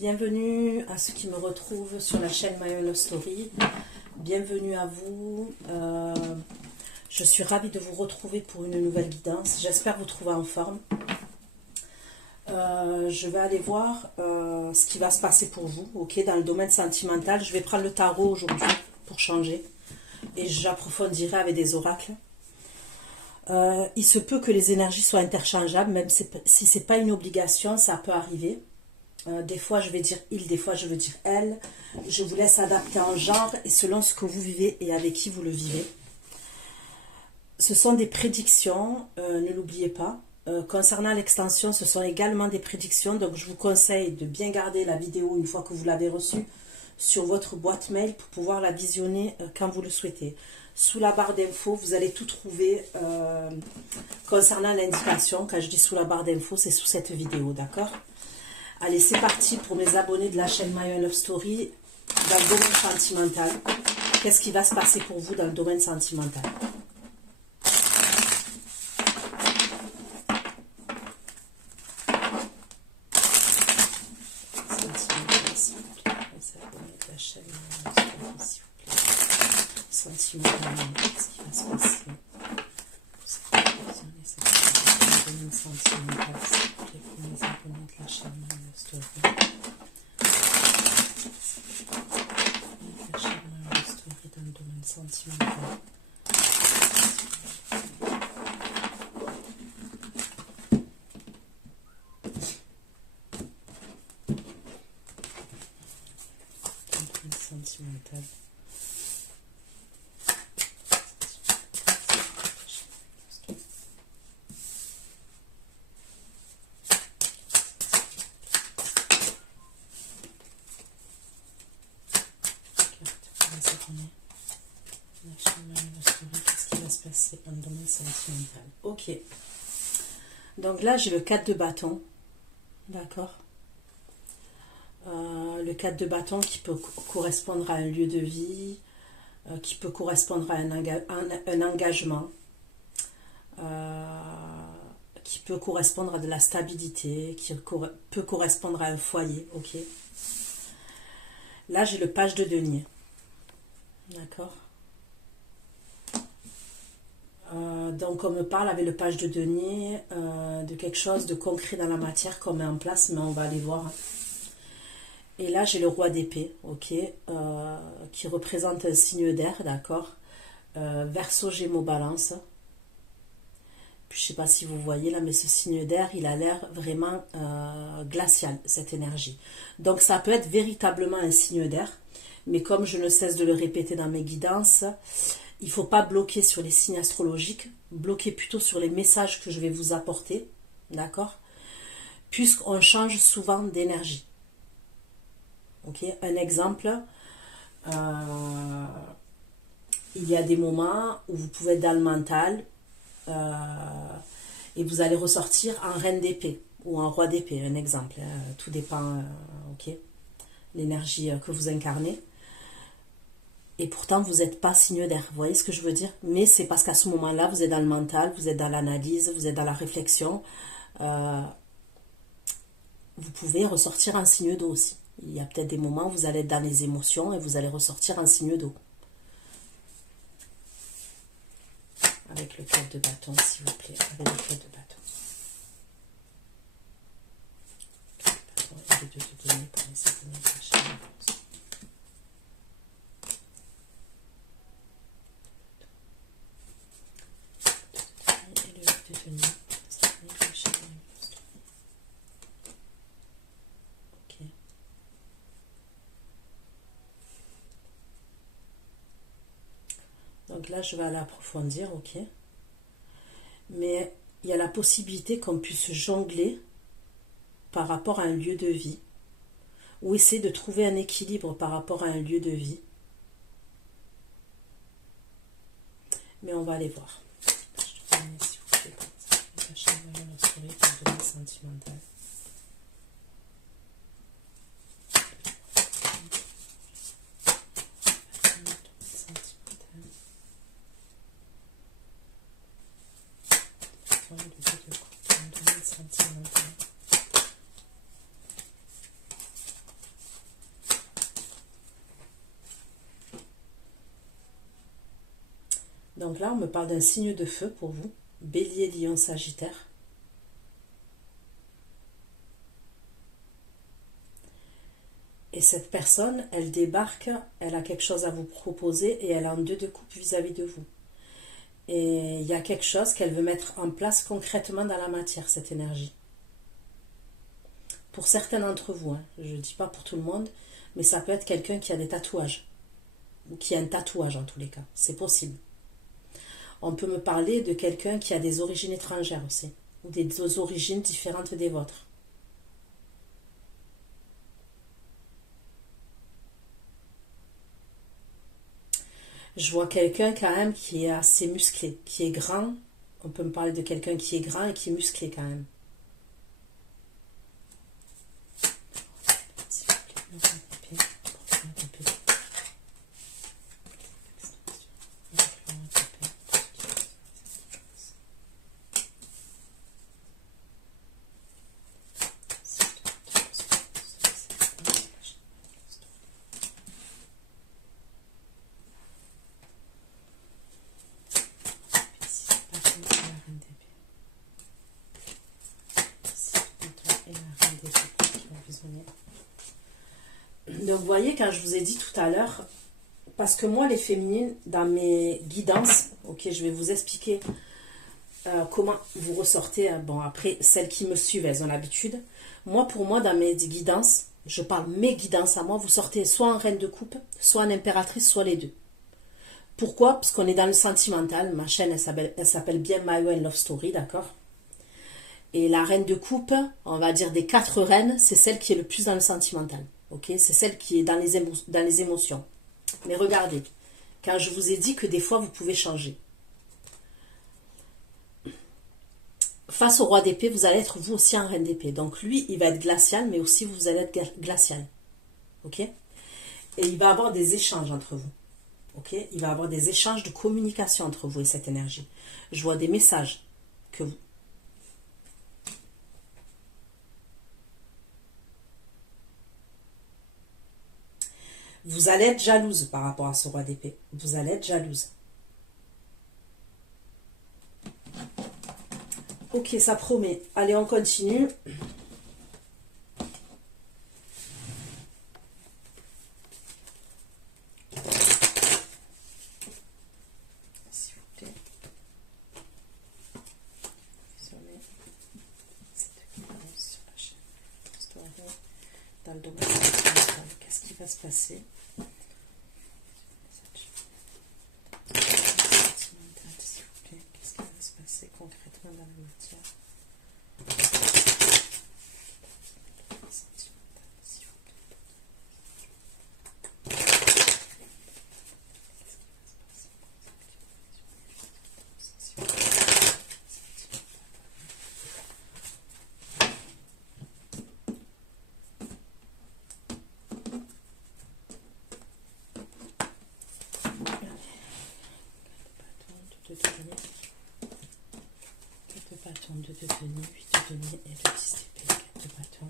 Bienvenue à ceux qui me retrouvent sur la chaîne My Own Love Story. Bienvenue à vous. Je suis ravie de vous retrouver pour une nouvelle guidance. J'espère vous trouver en forme. Je vais aller voir ce qui va se passer pour vous, ok, dans le domaine sentimental. Je vais prendre le tarot aujourd'hui pour changer et j'approfondirai avec des oracles. Il se peut que les énergies soient interchangeables, même si ce n'est pas une obligation, ça peut arriver. Des fois je vais dire il, des fois je veux dire elle. Je vous laisse adapter en genre et selon ce que vous vivez et avec qui vous le vivez. Ce sont des prédictions, ne l'oubliez pas. Concernant l'extension, ce sont également des prédictions, donc je vous conseille de bien garder la vidéo une fois que vous l'avez reçue sur votre boîte mail pour pouvoir la visionner quand vous le souhaitez. Sous la barre d'infos, vous allez tout trouver concernant l'indication. Quand je dis sous la barre d'infos, c'est sous cette vidéo, d'accord? Allez, c'est parti pour mes abonnés de la chaîne My Own Love Story dans le domaine sentimental. Qu'est-ce qui va se passer pour vous dans le domaine sentimental? Sentimental, qu'est-ce qui va se passer pour cette personne et cette domaine sentimental, s'il vous plaît, pour mes abonnés de la chaîne My Own Love Story. La chaîne My Own Love Story dans le domaine sentimental. Sentimental. Qu'est-ce qui va se passer dans le domaine sentimental? Ok. Donc là, j'ai le 4 de bâton. D'accord. Le 4 de bâton qui peut correspondre à un lieu de vie, qui peut correspondre à un engagement, qui peut correspondre à de la stabilité, qui peut correspondre à un foyer. Ok. Là, j'ai le page de denier. D'accord. Donc on me parle avec le page de denier de quelque chose de concret dans la matière qu'on met en place, mais on va aller voir. Et là j'ai le roi d'épée, ok, qui représente un signe d'air, d'accord. Verseau, Gémeaux, Balance. Puis je sais pas si vous voyez là, mais ce signe d'air, il a l'air vraiment glacial, cette énergie. Donc ça peut être véritablement un signe d'air, mais comme je ne cesse de le répéter dans mes guidances, il ne faut pas bloquer sur les signes astrologiques, bloquer plutôt sur les messages que je vais vous apporter, d'accord? Puisqu'on change souvent d'énergie. Ok, un exemple, il y a des moments où vous pouvez être dans le mental et vous allez ressortir en reine d'épée ou en roi d'épée, un exemple. Tout dépend, ok, l'énergie que vous incarnez. Et pourtant, vous n'êtes pas signe d'air, vous voyez ce que je veux dire? Mais c'est parce qu'à ce moment-là, vous êtes dans le mental, vous êtes dans l'analyse, vous êtes dans la réflexion. Vous pouvez ressortir un signe d'eau aussi. Il y a peut-être des moments où vous allez être dans les émotions et vous allez ressortir un signe d'eau. Avec le 4 de bâton, s'il vous plaît. Avec le 4 de bâton. 4 de bâton et les 2 de denier pour les abonnés de la chaîne. Donc là, je vais aller approfondir, ok. Mais il y a la possibilité qu'on puisse jongler par rapport à un lieu de vie, ou essayer de trouver un équilibre par rapport à un lieu de vie. Mais on va aller voir. Je te demande, s'il vous plaît, la chaîne My Own Love Story pour le domaine sentimental. Donc là, on me parle d'un signe de feu pour vous. Bélier, Lion, Sagittaire. Et cette personne, elle débarque, elle a quelque chose à vous proposer et elle est en 2 de coupe vis-à-vis de vous. Et il y a quelque chose qu'elle veut mettre en place concrètement dans la matière, cette énergie. Pour certains d'entre vous, hein, je ne dis pas pour tout le monde, mais ça peut être quelqu'un qui a des tatouages, ou qui a un tatouage en tous les cas, c'est possible. On peut me parler de quelqu'un qui a des origines étrangères aussi, ou des origines différentes des vôtres. Je vois quelqu'un quand même qui est assez musclé, qui est grand. On peut me parler de quelqu'un qui est grand et qui est musclé quand même. Donc vous voyez, quand je vous ai dit tout à l'heure, parce que moi les féminines, dans mes guidances, ok, je vais vous expliquer comment vous ressortez. Bon, après, celles qui me suivent, elles ont l'habitude. Moi, pour moi, dans mes guidances, je parle mes guidances à moi, vous sortez soit en reine de coupe, soit en impératrice, soit les deux. Pourquoi? Parce qu'on est dans le sentimental. Ma chaîne, elle s'appelle bien My Way Love Story, d'accord? Et la reine de coupe, on va dire des 4 reines, c'est celle qui est le plus dans le sentimental. Ok, c'est celle qui est dans les émotions. Mais regardez, quand je vous ai dit que des fois vous pouvez changer. Face au roi d'épée, vous allez être vous aussi en reine d'épée. Donc lui, il va être glacial, mais aussi vous allez être glacial. Ok? Et il va avoir des échanges entre vous. Ok? Il va avoir des échanges de communication entre vous et cette énergie. Je vois des messages que vous... Vous allez être jalouse par rapport à ce roi d'épée. Vous allez être jalouse. Ok, ça promet. Allez, on continue. S'il vous plaît. Désolée. C'est sur la chaîne. Dans le domaine sentimental. Qu'est-ce qui va se passer? Qu'est-ce qui va se passer concrètement dans la matière? De denier, 8 de denier et le 10 d'épée, 4 de bâton.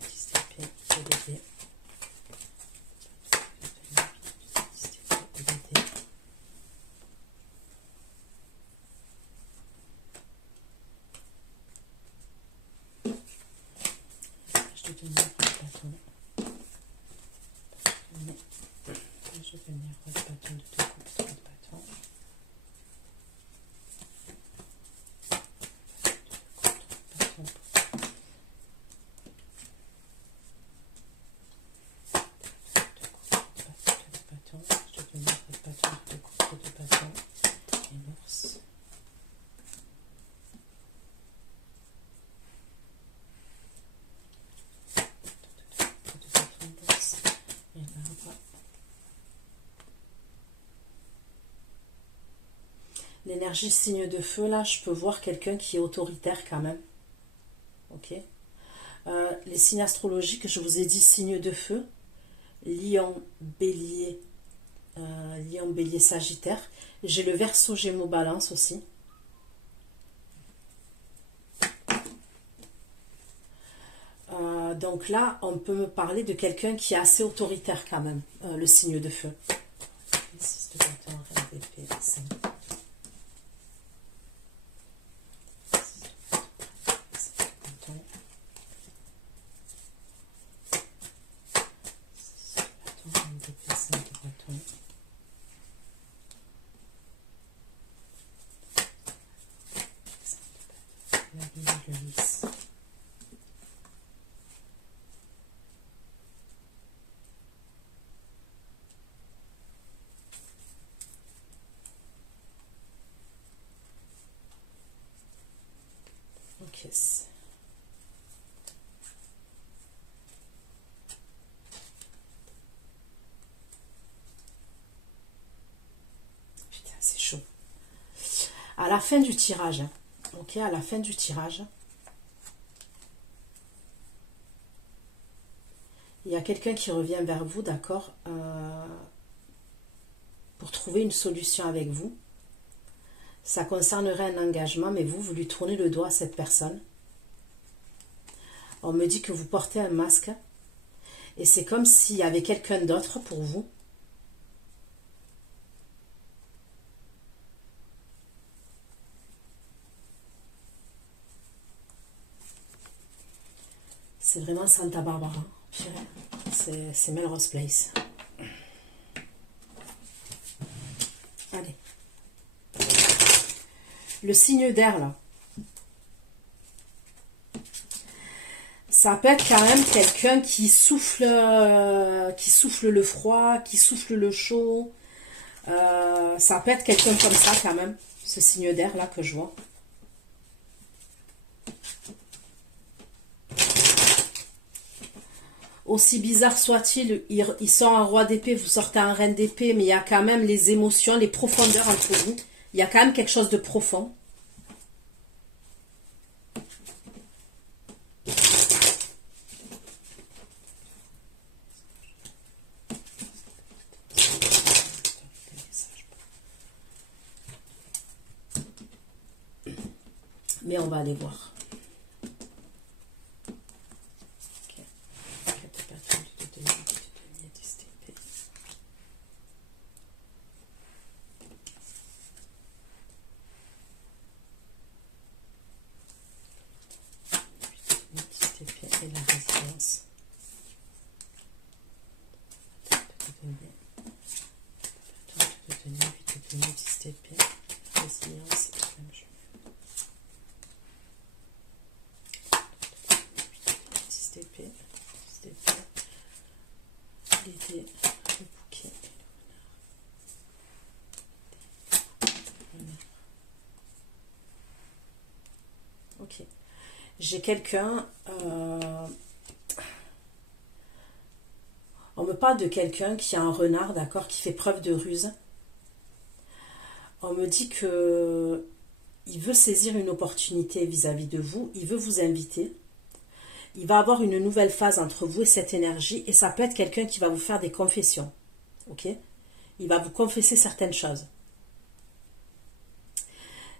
10 d'épée, 2 de dé. 10 d'épée, 2 de dé. Je te donne le bâton. Je vais venir le bâton de 2 coups, 3 de bâton. L'énergie signe de feu, là, je peux voir quelqu'un qui est autoritaire quand même. Ok. Les signes astrologiques, je vous ai dit signe de feu. Lion, bélier, sagittaire. J'ai le Verseau, Gémeaux, Balance aussi. Donc là, on peut me parler de quelqu'un qui est assez autoritaire quand même, le signe de feu. 6 de bâton, reine d'épée, 5. Ok. Putain, c'est chaud. À la fin du tirage, ok, à la fin du tirage, il y a quelqu'un qui revient vers vous, d'accord, pour trouver une solution avec vous. Ça concernerait un engagement, mais vous lui tournez le doigt à cette personne. On me dit que vous portez un masque, et c'est comme s'il y avait quelqu'un d'autre pour vous. C'est vraiment Santa Barbara. C'est Melrose Place. Allez. Le signe d'air, là. Ça peut être quand même quelqu'un qui souffle le froid, qui souffle le chaud. Ça peut être quelqu'un comme ça quand même, ce signe d'air là que je vois. Aussi bizarre soit-il, il sort un roi d'épée, vous sortez un reine d'épée, mais il y a quand même les émotions, les profondeurs entre vous. Il y a quand même quelque chose de profond. Mais on va aller voir. Et la résilience. Résilience et même jeu. 10 d'épée, 10 d'épée, l'idée, le bouquet et le renard. Ok. J'ai quelqu'un... on me parle de quelqu'un qui a un renard, d'accord, qui fait preuve de ruse. On me dit que il veut saisir une opportunité vis-à-vis de vous, il veut vous inviter. Il va avoir une nouvelle phase entre vous et cette énergie, et ça peut être quelqu'un qui va vous faire des confessions. Ok? Il va vous confesser certaines choses.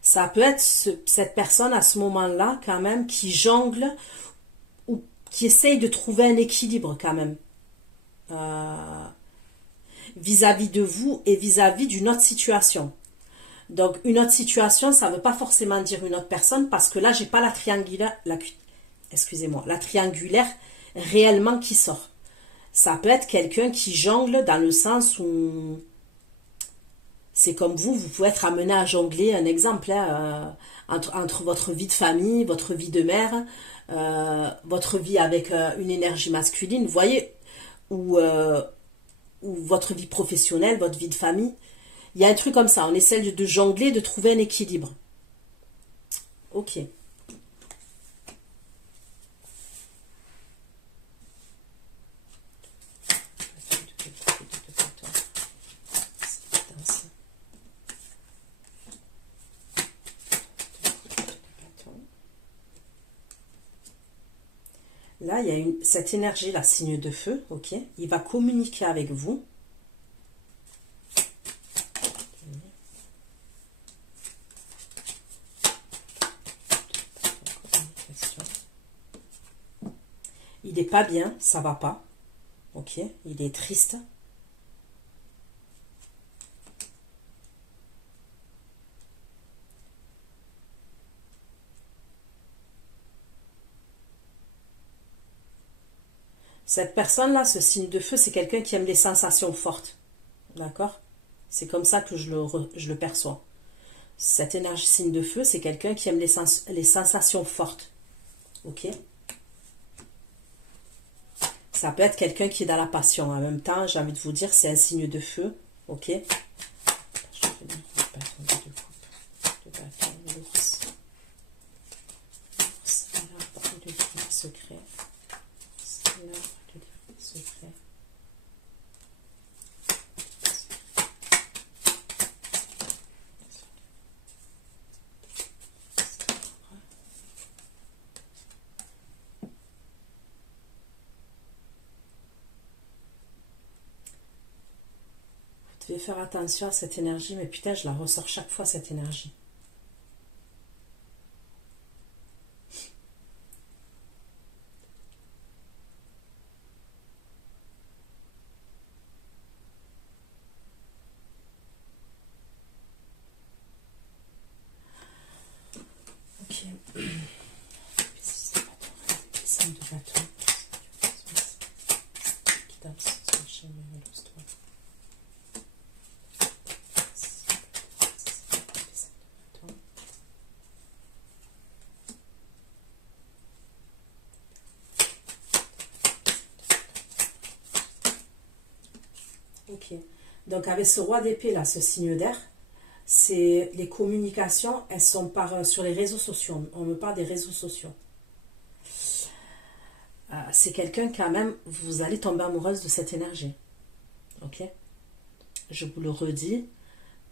Ça peut être cette personne à ce moment-là, quand même, qui jongle ou qui essaye de trouver un équilibre, quand même. Vis-à-vis de vous et vis-à-vis d'une autre situation. Donc, une autre situation, ça ne veut pas forcément dire une autre personne, parce que là, j'ai pas la triangulaire, excusez-moi, la triangulaire réellement qui sort. Ça peut être quelqu'un qui jongle dans le sens où c'est comme vous pouvez être amené à jongler, un exemple, hein, entre votre vie de famille, votre vie de mère, votre vie avec une énergie masculine, vous voyez, ou votre vie professionnelle, votre vie de famille. Il y a un truc comme ça, on essaie de jongler, de trouver un équilibre. Ok. Là, il y a cette énergie, la signe de feu, ok. Il va communiquer avec vous. il n'est pas bien, ça va pas. Ok, il est triste. Cette personne-là, ce signe de feu, c'est quelqu'un qui aime les sensations fortes. D'accord? C'est comme ça que je le perçois. Cette énergie signe de feu, c'est quelqu'un qui aime les sensations fortes. Ok? Ça peut être quelqu'un qui est dans la passion. En même temps, j'ai envie de vous dire, c'est un signe de feu. Ok? Je vais venir le bâton de coupe. Le bâton de l'ours. L'arbre de livre secret. L'arbre de livre secret. Vous devez faire attention à cette énergie, mais putain, je la ressors chaque fois, cette énergie. Ok. De bâton. Qui danse sur le chemin de l'histoire. Ok. Donc avec ce roi d'épée là, ce signe d'air, c'est les communications, elles sont sur les réseaux sociaux. On me parle des réseaux sociaux. C'est quelqu'un quand même, vous allez tomber amoureuse de cette énergie. Ok? Je vous le redis,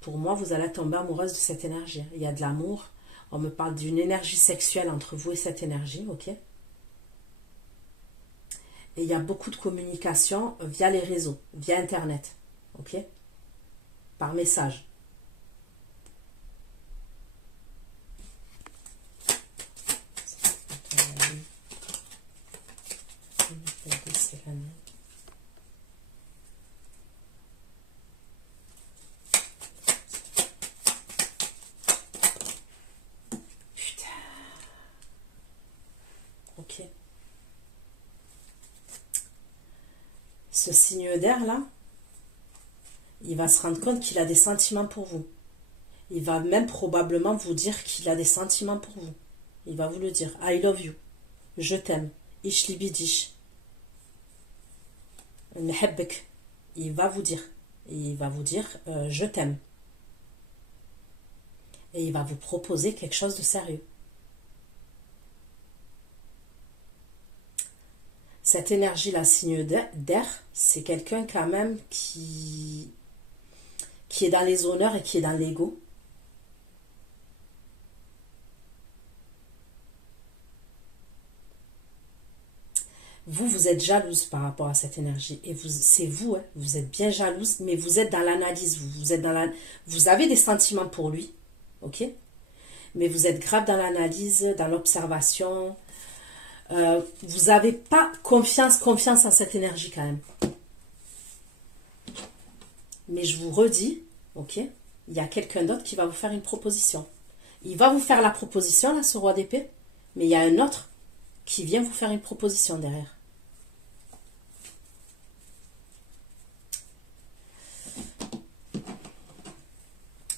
pour moi, vous allez tomber amoureuse de cette énergie. Il y a de l'amour. On me parle d'une énergie sexuelle entre vous et cette énergie. Ok? Et il y a beaucoup de communication via les réseaux, via Internet. Ok? Par message. Putain. Ok. Ce signe d'air là, il va se rendre compte qu'il a des sentiments pour vous. Il va même probablement vous dire qu'il a des sentiments pour vous. Il va vous le dire. I love you. Je t'aime. Ich liebe dich. نحبك. Il va vous dire. Il va vous dire je t'aime. Et il va vous proposer quelque chose de sérieux. Cette énergie-là, signe d'air, c'est quelqu'un quand même qui est dans les honneurs et qui est dans l'ego. Vous êtes jalouse par rapport à cette énergie. Et c'est vous, hein, vous êtes bien jalouse, mais vous êtes dans l'analyse. Vous avez des sentiments pour lui, ok? Mais vous êtes grave dans l'analyse, dans l'observation. Vous n'avez pas confiance en cette énergie quand même. Mais je vous redis, ok? Il y a quelqu'un d'autre qui va vous faire une proposition. Il va vous faire la proposition, là, ce roi d'épée, mais il y a un autre qui vient vous faire une proposition derrière.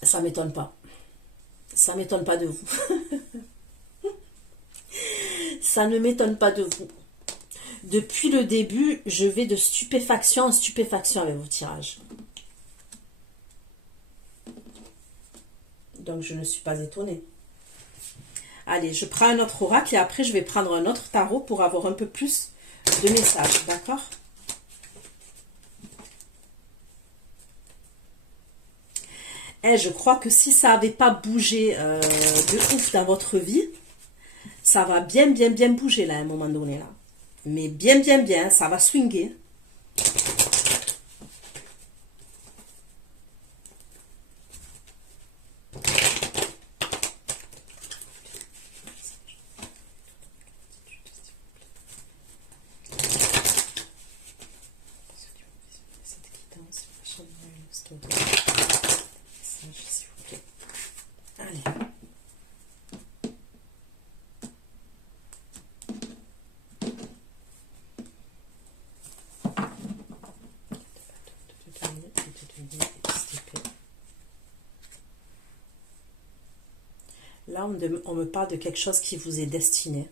Ça m'étonne pas. Ça m'étonne pas de vous. Ça ne m'étonne pas de vous. Depuis le début, je vais de stupéfaction en stupéfaction avec vos tirages. Donc, je ne suis pas étonnée. Allez, je prends un autre oracle et après, je vais prendre un autre tarot pour avoir un peu plus de messages. D'accord ? Et je crois que si ça n'avait pas bougé de ouf dans votre vie, ça va bien bouger là à un moment donné là. Mais bien, ça va swinguer. là, on me parle de quelque chose qui vous est destiné.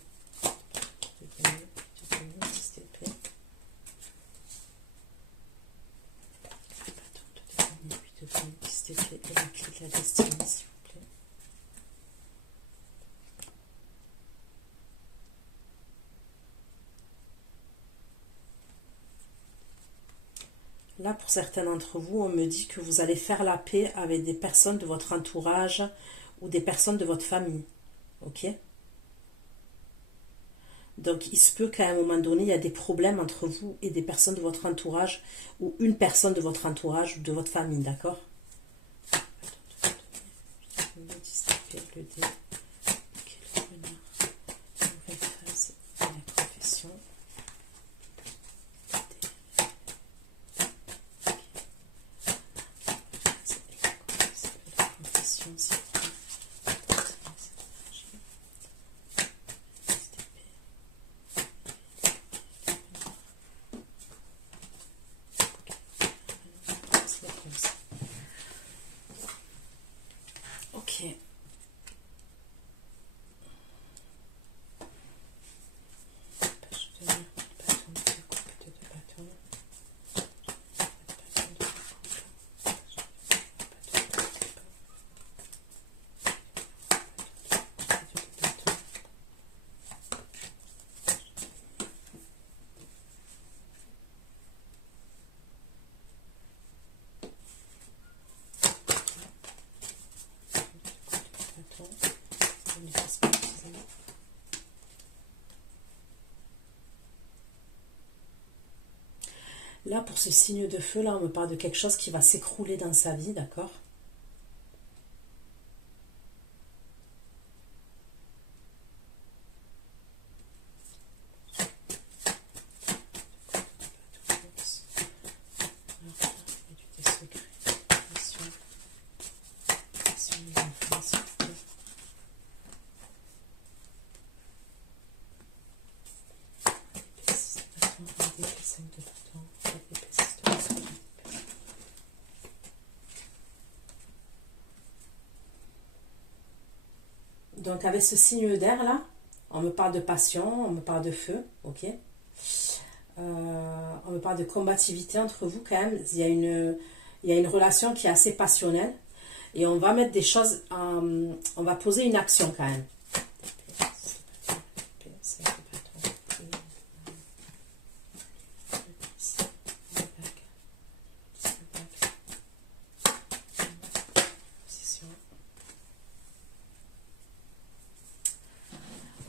Là, pour certains d'entre vous, on me dit que vous allez faire la paix avec des personnes de votre entourage ou des personnes de votre famille. Ok? Donc, il se peut qu'à un moment donné, il y a des problèmes entre vous et des personnes de votre entourage ou une personne de votre entourage ou de votre famille, d'accord? Ok. Là, pour ce signe de feu, là, on me parle de quelque chose qui va s'écrouler dans sa vie, d'accord? Donc, avec ce signe d'air, là, on me parle de passion, on me parle de feu, ok? On me parle de combativité entre vous, quand même. Il y a une relation qui est assez passionnelle. Et on va mettre des choses, on va poser une action, quand même.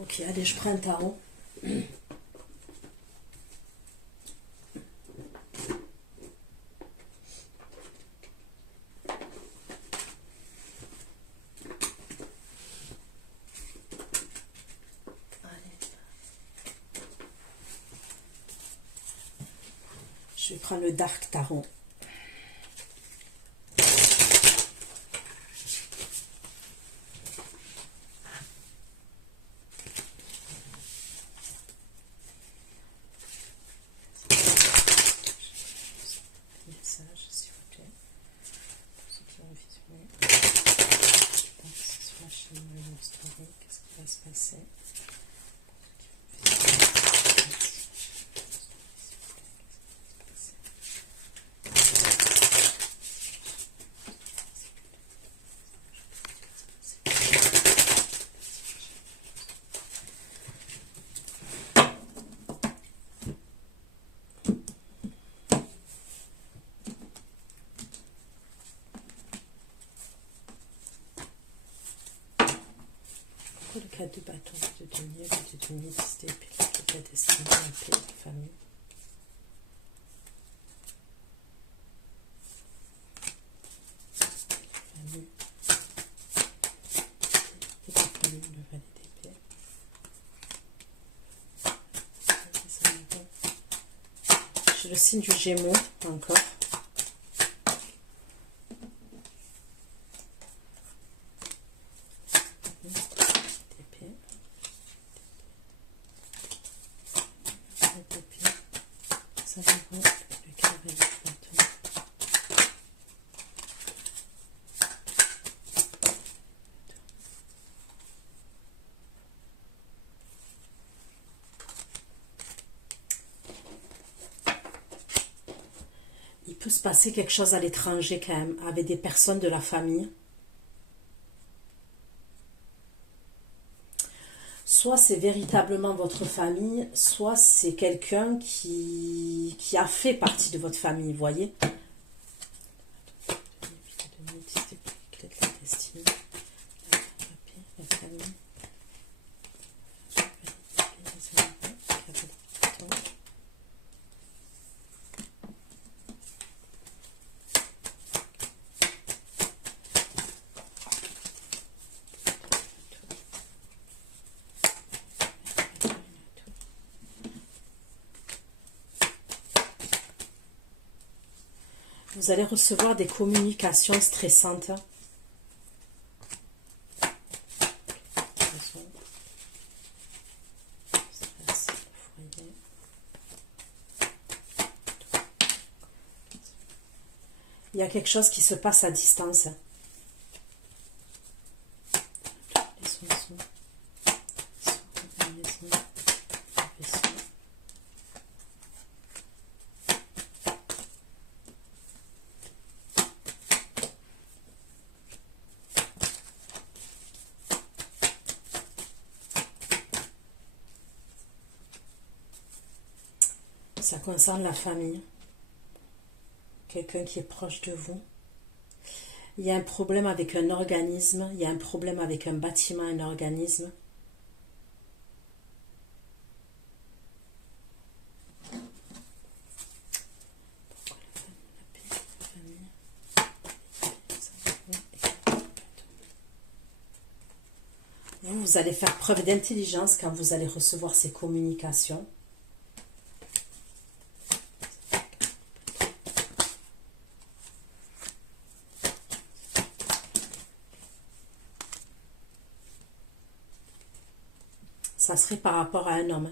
Ok, allez, je prends un tarot. Je vais prendre le Dark Tarot. Qu'est-ce qui va se passer? Le 4 de bâton, de denier, de denier, de d'épée, de la destinée, la paix, la famille. Famille. Et la famille, le valet d'épée. J'ai le signe du Gémeaux, encore. peut se passer quelque chose à l'étranger quand même, avec des personnes de la famille. Soit c'est véritablement votre famille, soit c'est quelqu'un qui a fait partie de votre famille, vous voyez. Vous allez recevoir des communications stressantes. Il y a quelque chose qui se passe à distance. Ça concerne la famille. Quelqu'un qui est proche de vous. Il y a un problème avec un organisme. Il y a un problème avec un bâtiment, un organisme. Vous allez faire preuve d'intelligence quand vous allez recevoir ces communications. Ça serait par rapport à un homme.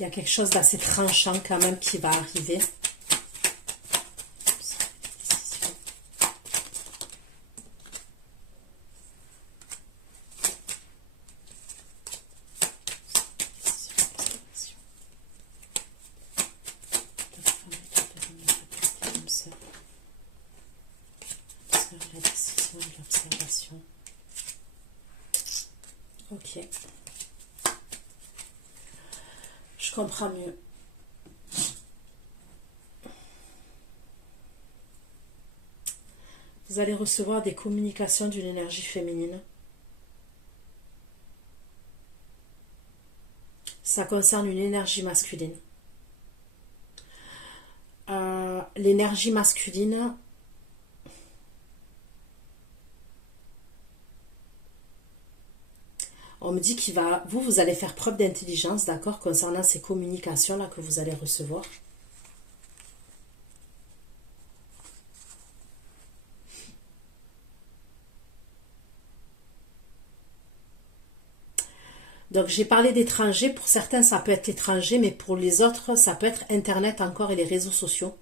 Il y a quelque chose d'assez tranchant quand même qui va arriver. La décision et l'observation. Ok. Je comprends mieux. Vous allez recevoir des communications d'une énergie féminine. Ça concerne une énergie masculine. L'énergie masculine, on me dit qu'il va, vous allez faire preuve d'intelligence, d'accord, concernant ces communications-là que vous allez recevoir. Donc j'ai parlé d'étrangers, pour certains ça peut être étranger, mais pour les autres ça peut être Internet encore et les réseaux sociaux.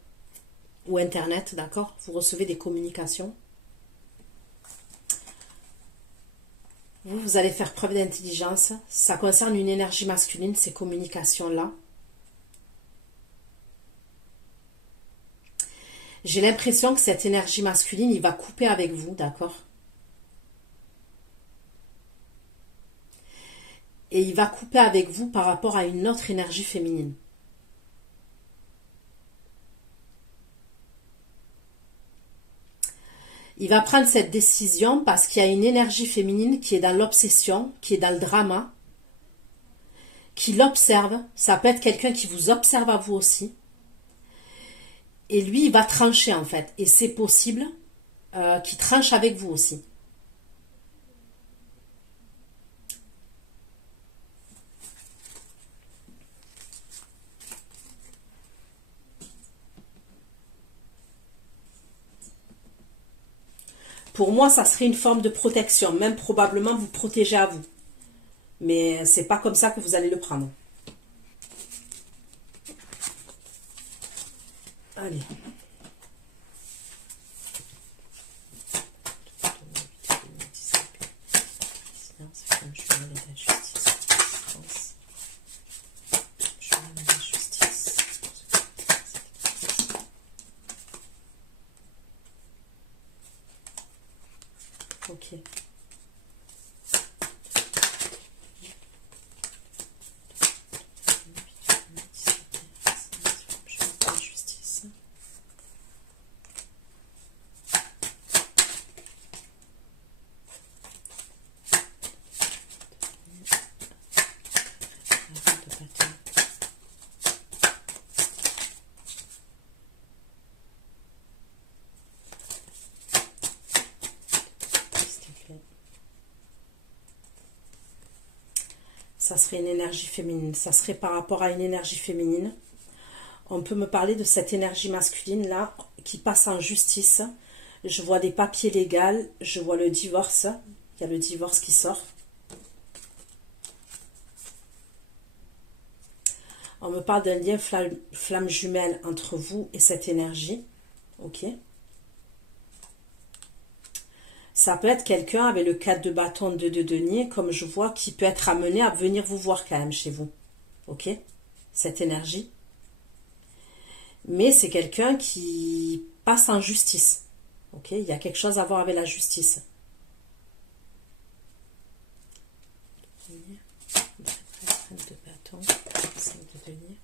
Ou Internet, d'accord, vous recevez des communications. Vous allez faire preuve d'intelligence. Ça concerne une énergie masculine, ces communications-là. J'ai l'impression que cette énergie masculine, il va couper avec vous, d'accord? Et il va couper avec vous par rapport à une autre énergie féminine. Il va prendre cette décision parce qu'il y a une énergie féminine qui est dans l'obsession, qui est dans le drama, qui l'observe. Ça peut être quelqu'un qui vous observe à vous aussi. Et lui, il va trancher en fait. Et c'est possible qu'il tranche avec vous aussi. Pour moi, ça serait une forme de protection. Même probablement vous protéger à vous. Mais c'est pas comme ça que vous allez le prendre. Allez. Ok. Ça serait une énergie féminine. Ça serait par rapport à une énergie féminine. On peut me parler de cette énergie masculine là qui passe en justice. Je vois des papiers légaux. Je vois le divorce. Il y a le divorce qui sort. On me parle d'un lien flamme jumelle entre vous et cette énergie. Ok. Ça peut être quelqu'un avec le 4 de bâton de denier, comme je vois, qui peut être amené à venir vous voir quand même chez vous. Ok? Cette énergie. Mais c'est quelqu'un qui passe en justice. Ok? Il y a quelque chose à voir avec la justice. De bâton, 5 de denier.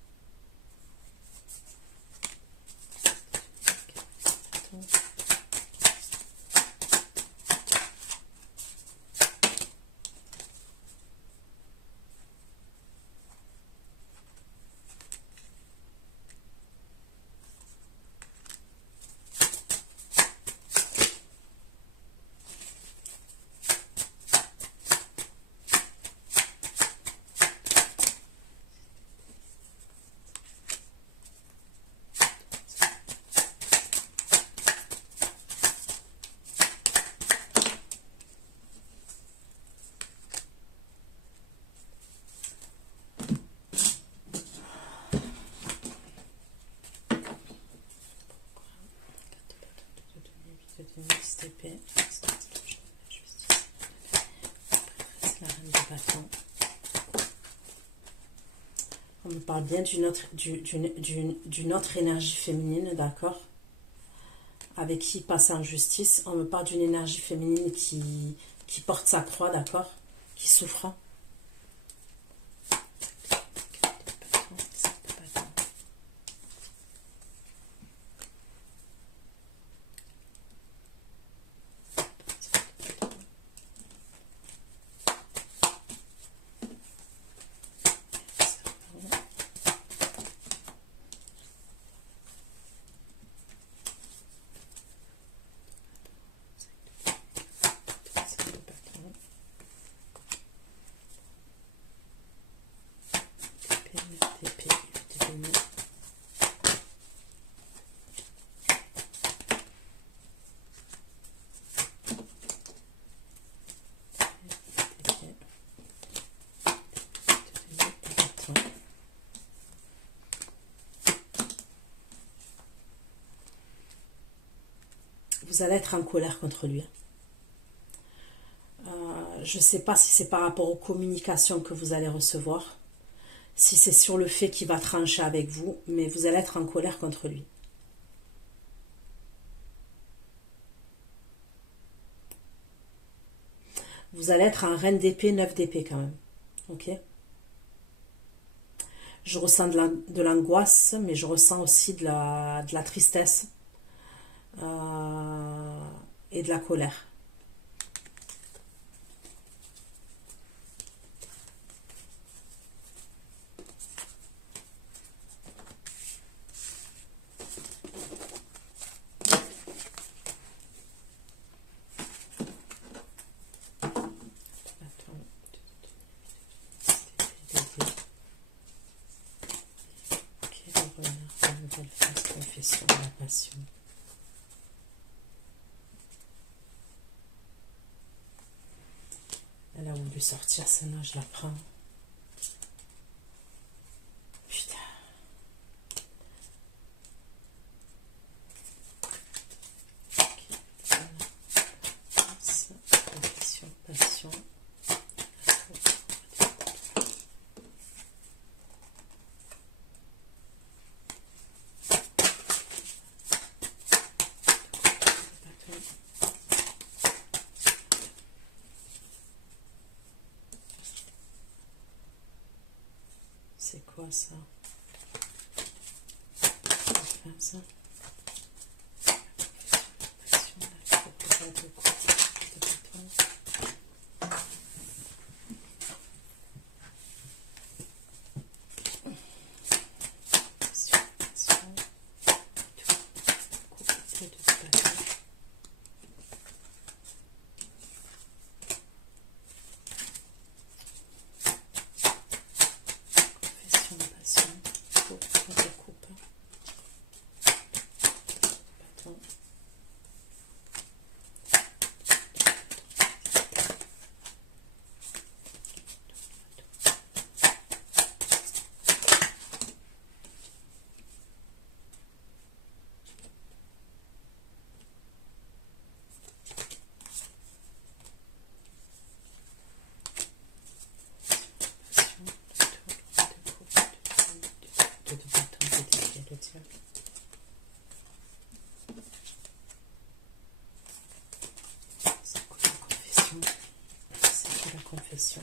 On me parle bien d'une autre énergie féminine, d'accord, avec qui passe en justice. On me parle d'une énergie féminine qui porte sa croix, d'accord, qui souffre. Vous allez être en colère contre lui. Je ne sais pas si c'est par rapport aux communications que vous allez recevoir, si c'est sur le fait qu'il va trancher avec vous, mais vous allez être en colère contre lui. Vous allez être en reine d'épée, 9 d'épée quand même. Ok? Je ressens de l'angoisse, mais je ressens aussi de la tristesse et de la colère. Confession de la passion. sortir celle-là, je la prends. Putain. Confession, passion. C'est quoi ça? Enfin, ça. Confession.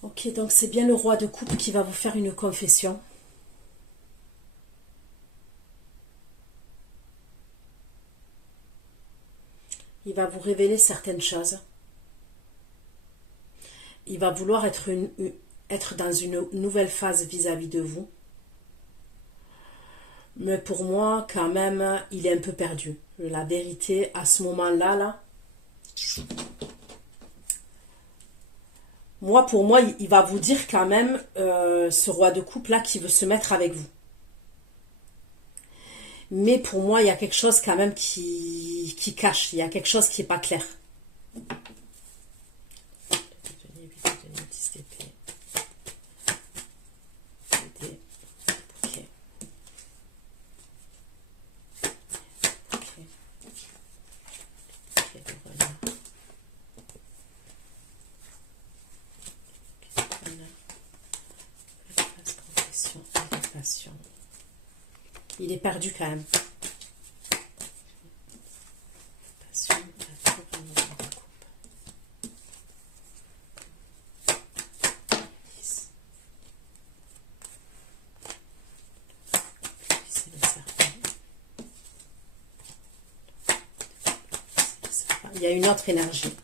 Ok, donc c'est bien le roi de coupe qui va vous faire une confession. Il va vous révéler certaines choses. Il va vouloir être dans une nouvelle phase vis-à-vis de vous. Mais pour moi, quand même, il est un peu perdu. La vérité, à ce moment-là, pour moi, il va vous dire quand même, ce roi de coupe là, qui veut se mettre avec vous. Mais pour moi, il y a quelque chose quand même qui cache. Il y a quelque chose qui n'est pas clair. Il est perdu quand même. Il y a une autre énergie.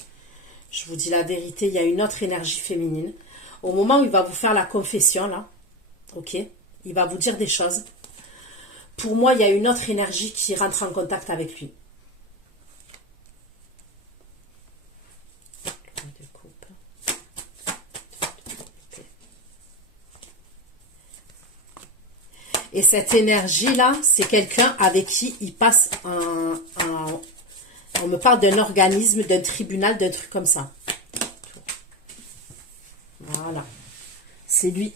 Je vous dis la vérité, il y a une autre énergie féminine. Au moment où il va vous faire la confession, là, ok, il va vous dire des choses. Pour moi, il y a une autre énergie qui rentre en contact avec lui. Et cette énergie-là, c'est quelqu'un avec qui il passe on me parle d'un organisme, d'un tribunal, d'un truc comme ça. Voilà. C'est lui.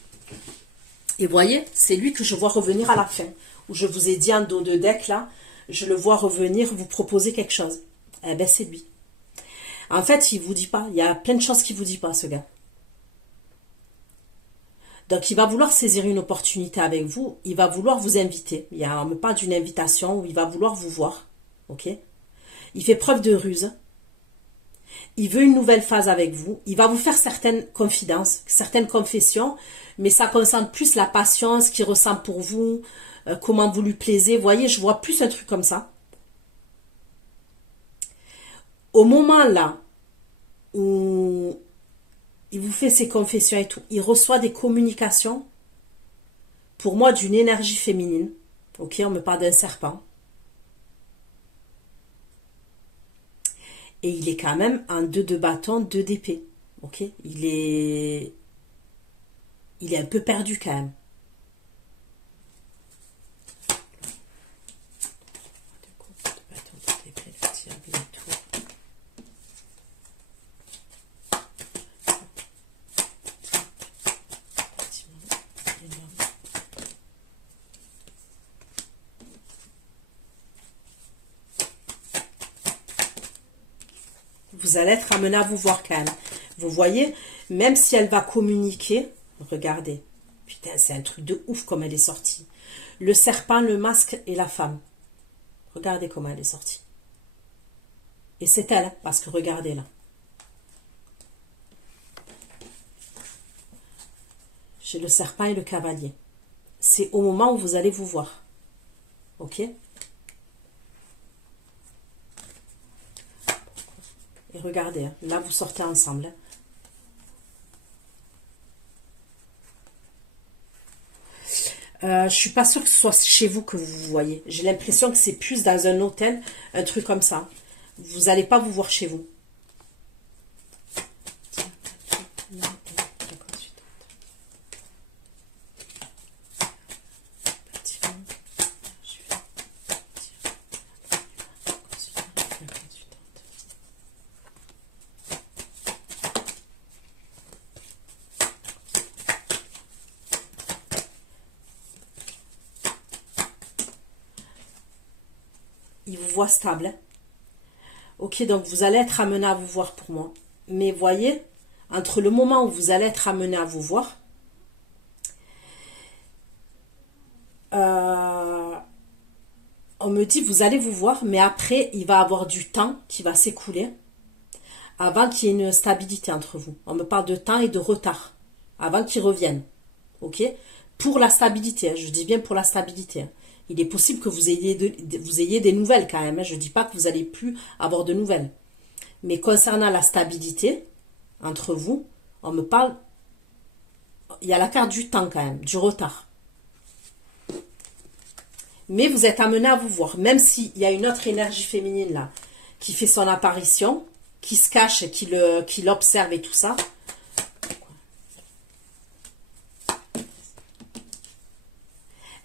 Et vous voyez, c'est lui que je vois revenir à la fin. Où je vous ai dit en dos de deck, là, je le vois revenir vous proposer quelque chose. Eh ben, c'est lui. En fait, il ne vous dit pas. Il y a plein de choses qu'il ne vous dit pas, ce gars. Donc, il va vouloir saisir une opportunité avec vous. Il va vouloir vous inviter. Il y a pas d'une invitation où il va vouloir vous voir. Ok? Il fait preuve de ruse. Il veut une nouvelle phase avec vous. Il va vous faire certaines confidences, certaines confessions. Mais ça concentre plus la patience qu'il ressent pour vous, comment vous lui plaisez. Vous voyez, je vois plus un truc comme ça. Au moment là où Il vous fait ses confessions et tout. Il reçoit des communications, pour moi, d'une énergie féminine. Ok, on me parle d'un serpent. Et il est quand même un 2 de bâton, 2 d'épée. Ok, il est un peu perdu quand même. Vous allez être amené à vous voir quand même. Vous voyez, même si elle va communiquer, regardez. Putain, c'est un truc de ouf comme elle est sortie. Le serpent, le masque et la femme. Regardez comment elle est sortie. Et c'est elle, parce que regardez là. J'ai le serpent et le cavalier. C'est au moment où vous allez vous voir. Ok? Et regardez, hein, là vous sortez ensemble. Je suis pas sûre que ce soit chez vous que vous voyez. J'ai l'impression que c'est plus dans un hôtel, un truc comme ça. Vous n'allez pas vous voir chez vous. Il vous voit stable. Hein. Ok, donc vous allez être amené à vous voir pour moi. Mais voyez, entre le moment où vous allez être amené à vous voir, on me dit vous allez vous voir, mais après il va avoir du temps qui va s'écouler avant qu'il y ait une stabilité entre vous. On me parle de temps et de retard avant qu'ils reviennent. Ok, pour la stabilité, hein, je dis bien pour la stabilité. Hein. Il est possible que vous ayez des nouvelles quand même. Hein. Je ne dis pas que vous n'allez plus avoir de nouvelles. Mais concernant la stabilité entre vous, on me parle, il y a la carte du temps quand même, du retard. Mais vous êtes amené à vous voir, même s'il y a une autre énergie féminine là, qui fait son apparition, qui se cache, qui l'observe et tout ça.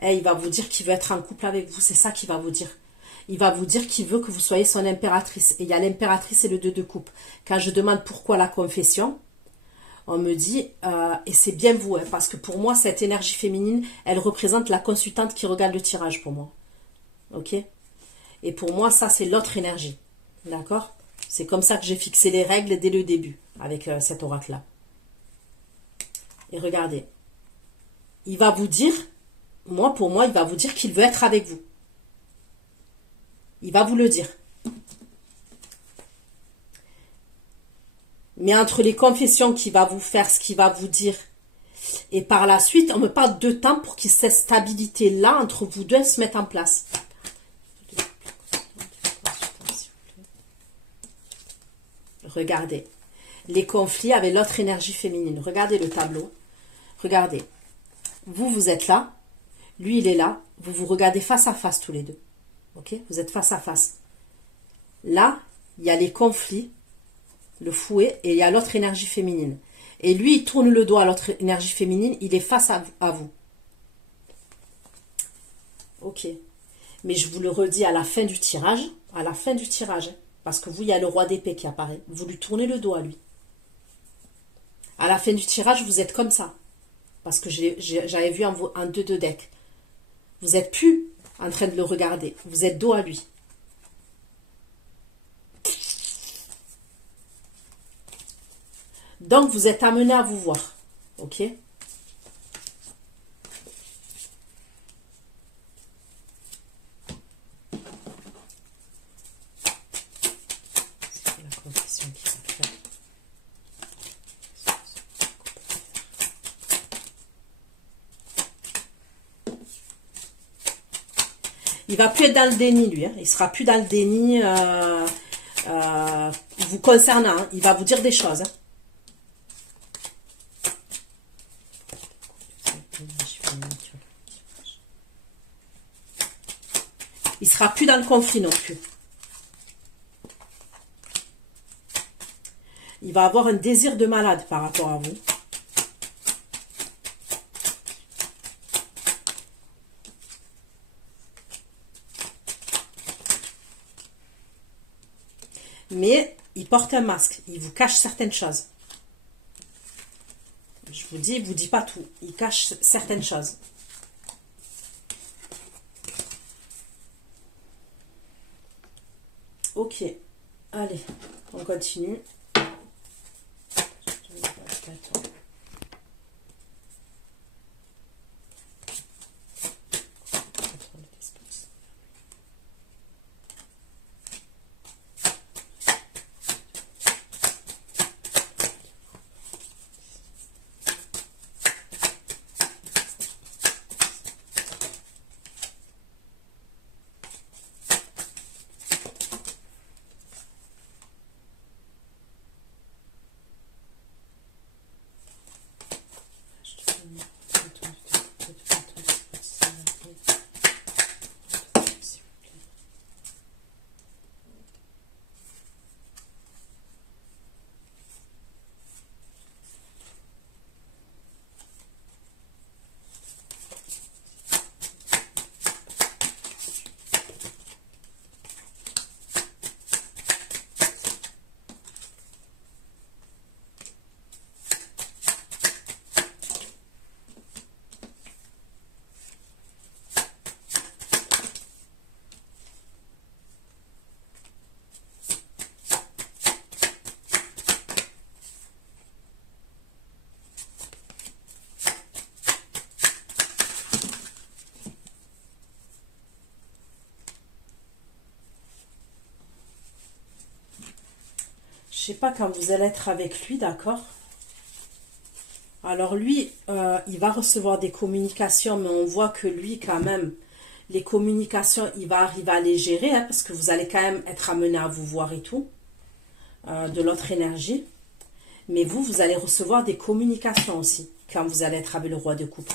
Et il va vous dire qu'il veut être en couple avec vous, c'est ça qu'il va vous dire. Il va vous dire qu'il veut que vous soyez son impératrice. Et il y a l'impératrice et le 2 de coupe. Quand je demande pourquoi la confession, on me dit, et c'est bien vous, hein, parce que pour moi, cette énergie féminine, elle représente la consultante qui regarde le tirage pour moi. Ok? Et pour moi, ça, c'est l'autre énergie. D'accord? C'est comme ça que j'ai fixé les règles dès le début, avec cet oracle-là. Et regardez. Il va vous dire, pour moi, il va vous dire qu'il veut être avec vous. Il va vous le dire. Mais entre les confessions qu'il va vous faire, ce qu'il va vous dire, et par la suite, on me parle de temps pour que cette stabilité-là, entre vous deux, se mette en place. Regardez. Les conflits avec l'autre énergie féminine. Regardez le tableau. Regardez. Vous êtes là. Lui, il est là. Vous vous regardez face à face tous les deux. Ok? Vous êtes face à face. Là, il y a les conflits, le fouet, et il y a l'autre énergie féminine. Et lui, il tourne le dos à l'autre énergie féminine, il est face à vous. Ok. Mais je vous le redis à la fin du tirage, parce que vous, il y a le roi d'épée qui apparaît. Vous lui tournez le dos à lui. À la fin du tirage, vous êtes comme ça. Parce que j'avais vu un 2 de deck. Vous n'êtes plus en train de le regarder. Vous êtes dos à lui. Donc, vous êtes amené à vous voir. Ok? C'est la confession qui va faire. Il va plus être dans le déni, lui. Hein. Il sera plus dans le déni vous concernant. Hein. Il va vous dire des choses. Hein. Il sera plus dans le conflit non plus. Il va avoir un désir de malade par rapport à vous. Mais il porte un masque. Il vous cache certaines choses. Je vous dis, il ne vous dit pas tout. Il cache certaines choses. Ok. Allez, on continue. Je sais pas quand vous allez être avec lui, d'accord? Alors lui, il va recevoir des communications, mais on voit que lui, quand même, les communications, il va arriver à les gérer, hein, parce que vous allez quand même être amené à vous voir et tout, de l'autre énergie. Mais vous, vous allez recevoir des communications aussi, quand vous allez être avec le roi de coupe.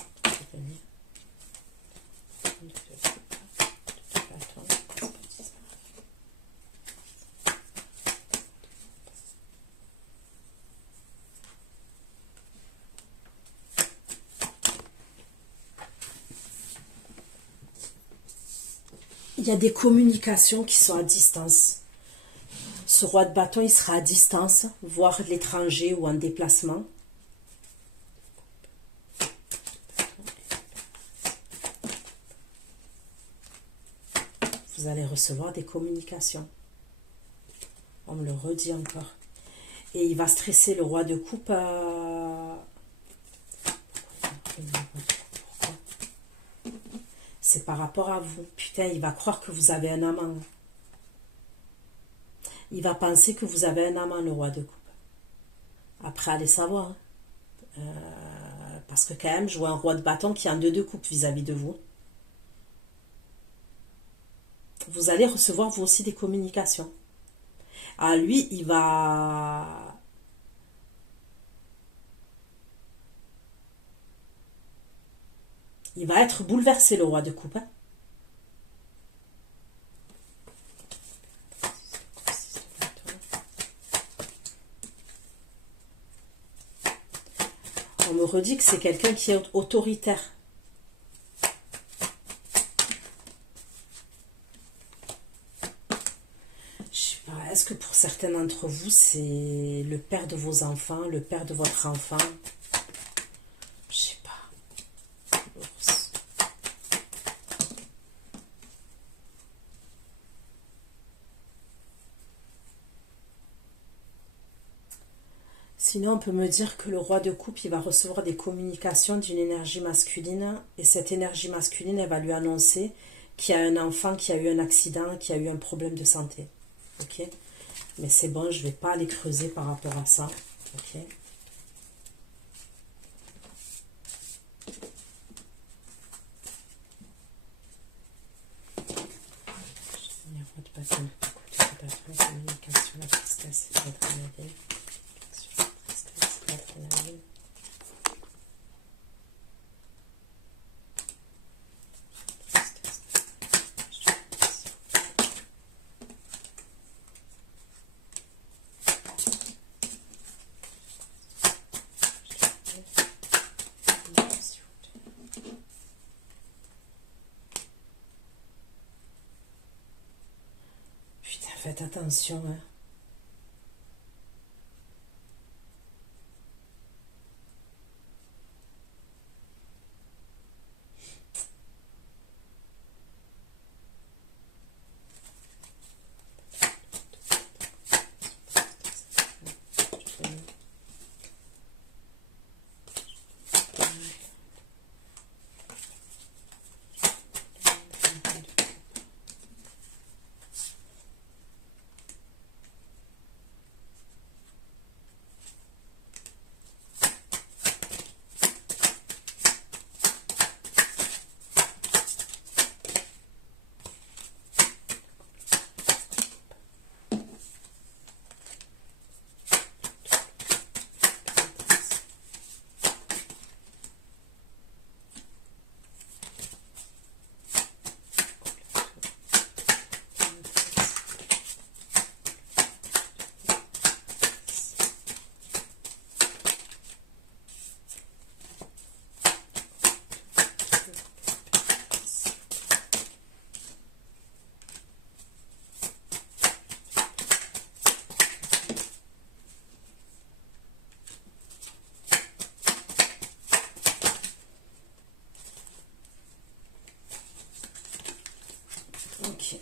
Il y a des communications qui sont à distance. Ce roi de bâton, il sera à distance, voire l'étranger ou en déplacement. Vous allez recevoir des communications. On me le redit encore. Et il va stresser le roi de coupe. C'est par rapport à vous. Putain, il va croire que vous avez un amant. Il va penser que vous avez un amant, le roi de coupe. Après, allez savoir. Parce que quand même, je vois un roi de bâton qui a un 2 de coupe vis-à-vis de vous. Vous allez recevoir vous aussi des communications. Ah, lui, il va être bouleversé, le roi de coupe. Hein. On me redit que c'est quelqu'un qui est autoritaire. Je sais pas, est-ce que pour certains d'entre vous, c'est le père de vos enfants, le père de votre enfant? Je sais pas. Sinon, on peut me dire que le roi de coupe, il va recevoir des communications d'une énergie masculine. Et cette énergie masculine, elle va lui annoncer qu'il y a un enfant qui a eu un accident, qui a eu un problème de santé. Ok? Mais c'est bon, je ne vais pas aller creuser par rapport à ça. Ok? attention, hein. Ok.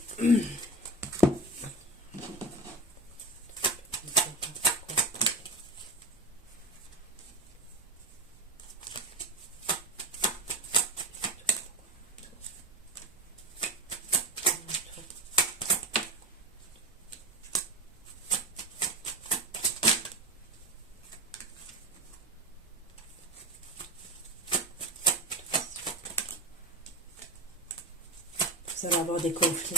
Vous allez avoir des conflits.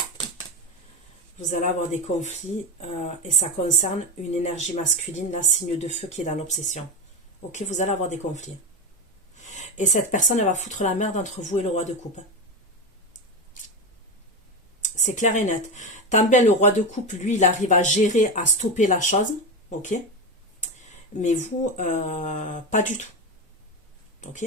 Vous allez avoir des conflits et ça concerne une énergie masculine, la signe de feu qui est dans l'obsession. Ok, vous allez avoir des conflits. Et cette personne, elle va foutre la merde entre vous et le roi de coupe. C'est clair et net. Tant bien le roi de coupe, lui, il arrive à gérer, à stopper la chose. Ok. Mais vous, pas du tout. Ok.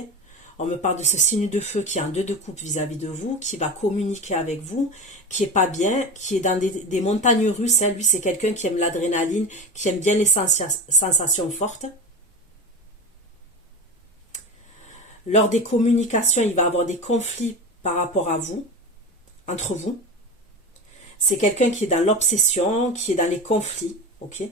On me parle de ce signe de feu qui est en 2 de coupe vis-à-vis de vous, qui va communiquer avec vous, qui est pas bien, qui est dans des montagnes russes. Hein. Lui, c'est quelqu'un qui aime l'adrénaline, qui aime bien les sensations fortes. Lors des communications, il va avoir des conflits par rapport à vous, entre vous. C'est quelqu'un qui est dans l'obsession, qui est dans les conflits. Ok.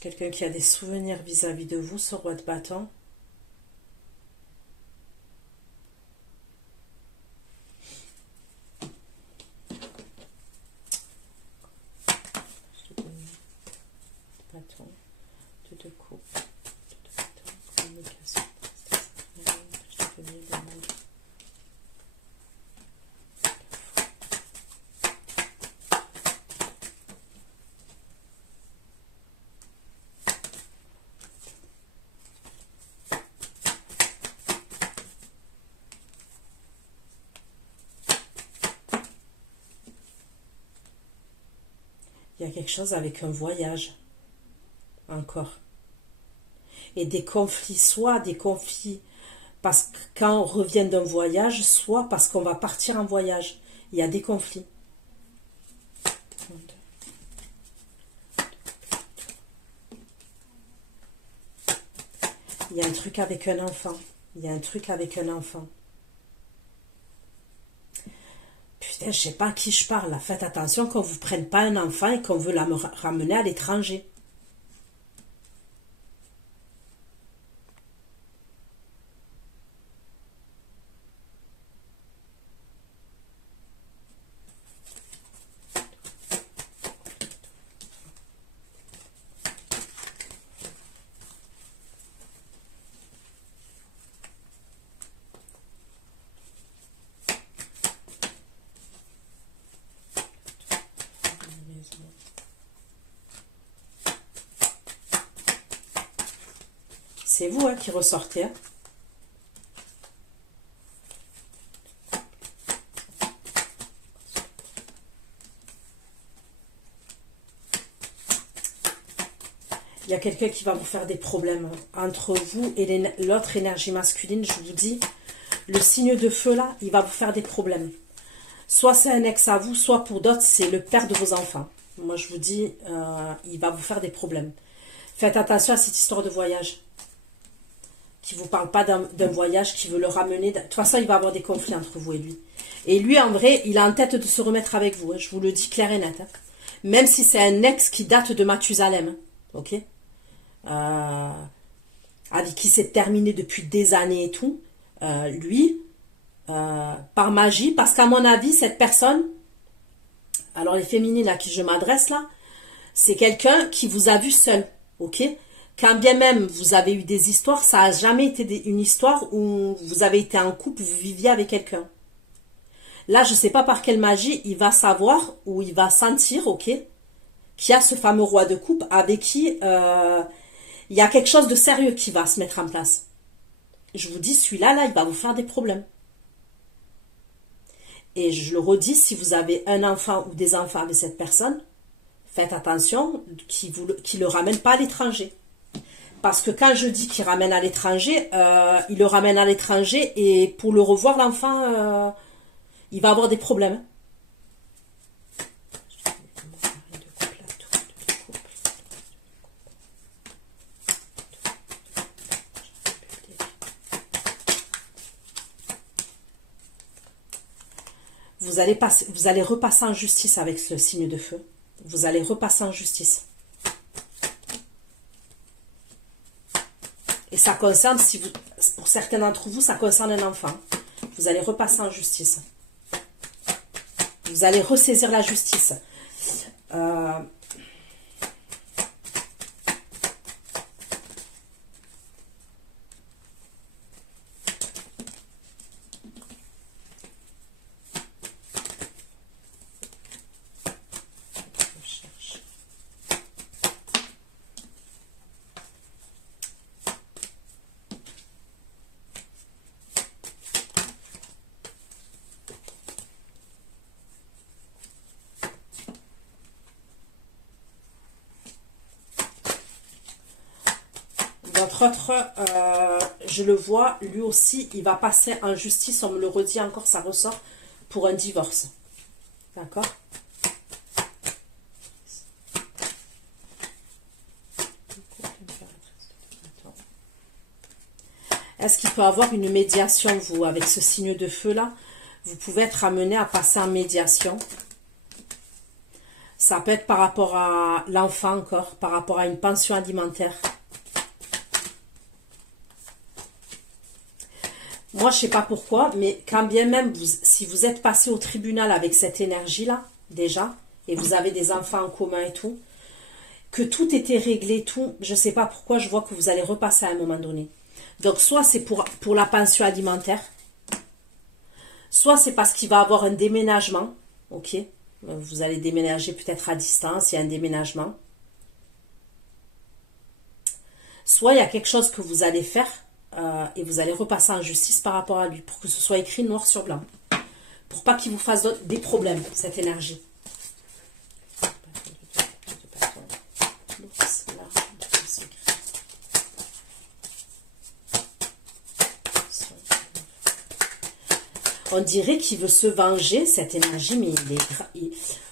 Quelqu'un qui a des souvenirs vis-à-vis de vous, ce roi de bâton. Bâton, 2 de coupe, 2 de bâton, communication, il y a quelque chose avec un voyage, encore. Et des conflits, soit des conflits parce que quand on revient d'un voyage, soit parce qu'on va partir en voyage. Il y a des conflits. Il y a un truc avec un enfant. Il y a un truc avec un enfant. Putain, je sais pas à qui je parle. Là. Faites attention qu'on ne vous prenne pas un enfant et qu'on veut la ramener à l'étranger. C'est vous hein, qui ressortez. Hein. Il y a quelqu'un qui va vous faire des problèmes entre vous et l'autre énergie masculine. Je vous dis, le signe de feu là, il va vous faire des problèmes. Soit c'est un ex à vous, soit pour d'autres, c'est le père de vos enfants. Moi, je vous dis, il va vous faire des problèmes. Faites attention à cette histoire de voyage. Qui ne vous parle pas d'un voyage, qui veut le ramener. De toute façon, il va avoir des conflits entre vous et lui. Et lui, en vrai, il a en tête de se remettre avec vous. Hein. Je vous le dis clair et net. Hein. Même si c'est un ex qui date de Mathusalem. Hein. Ok, avec qui s'est terminé depuis des années et tout. Lui, par magie, parce qu'à mon avis, cette personne, alors les féminines à qui je m'adresse là, c'est quelqu'un qui vous a vu seul. Ok, quand bien même vous avez eu des histoires, ça n'a jamais été une histoire où vous avez été en couple, vous viviez avec quelqu'un. Là, je ne sais pas par quelle magie, il va savoir ou il va sentir, ok, qu'il y a ce fameux roi de coupe avec qui il y a quelque chose de sérieux qui va se mettre en place. Je vous dis, celui-là, là, il va vous faire des problèmes. Et je le redis, si vous avez un enfant ou des enfants avec cette personne, faites attention qu'il ne le ramène pas à l'étranger. Parce que quand je dis qu'il ramène à l'étranger, il le ramène à l'étranger et pour le revoir, l'enfant, il va avoir des problèmes. Vous allez repasser en justice avec ce signe de feu. Vous allez repasser en justice. Et ça concerne, pour certains d'entre vous, ça concerne un enfant. Vous allez repasser en justice. Vous allez ressaisir la justice. Votre autre, je le vois, lui aussi, il va passer en justice, on me le redit encore, ça ressort, pour un divorce. D'accord? Est-ce qu'il peut avoir une médiation, vous, avec ce signe de feu-là? Vous pouvez être amené à passer en médiation. Ça peut être par rapport à l'enfant encore, par rapport à une pension alimentaire. Moi, je ne sais pas pourquoi, mais quand bien même, si vous êtes passé au tribunal avec cette énergie-là, déjà, et vous avez des enfants en commun et tout, que tout était réglé, tout, je ne sais pas pourquoi, je vois que vous allez repasser à un moment donné. Donc, soit c'est pour la pension alimentaire, soit c'est parce qu'il va avoir un déménagement, ok, vous allez déménager peut-être à distance, il y a un déménagement. Soit il y a quelque chose que vous allez faire, et vous allez repasser en justice par rapport à lui, pour que ce soit écrit noir sur blanc. Pour pas qu'il vous fasse des problèmes, cette énergie. On dirait qu'il veut se venger, cette énergie, mais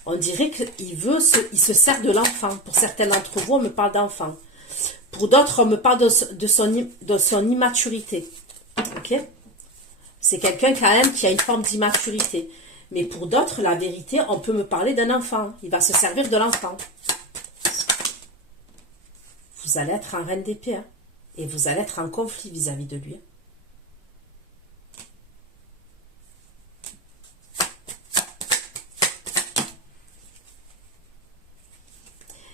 on dirait qu'il se sert de l'enfant. Pour certains d'entre vous, on me parle d'enfant. Pour d'autres, on me parle de son immaturité. Ok? C'est quelqu'un quand même qui a une forme d'immaturité. Mais pour d'autres, la vérité, on peut me parler d'un enfant. Il va se servir de l'enfant. Vous allez être en reine d'épée. Hein? Et vous allez être en conflit vis-à-vis de lui.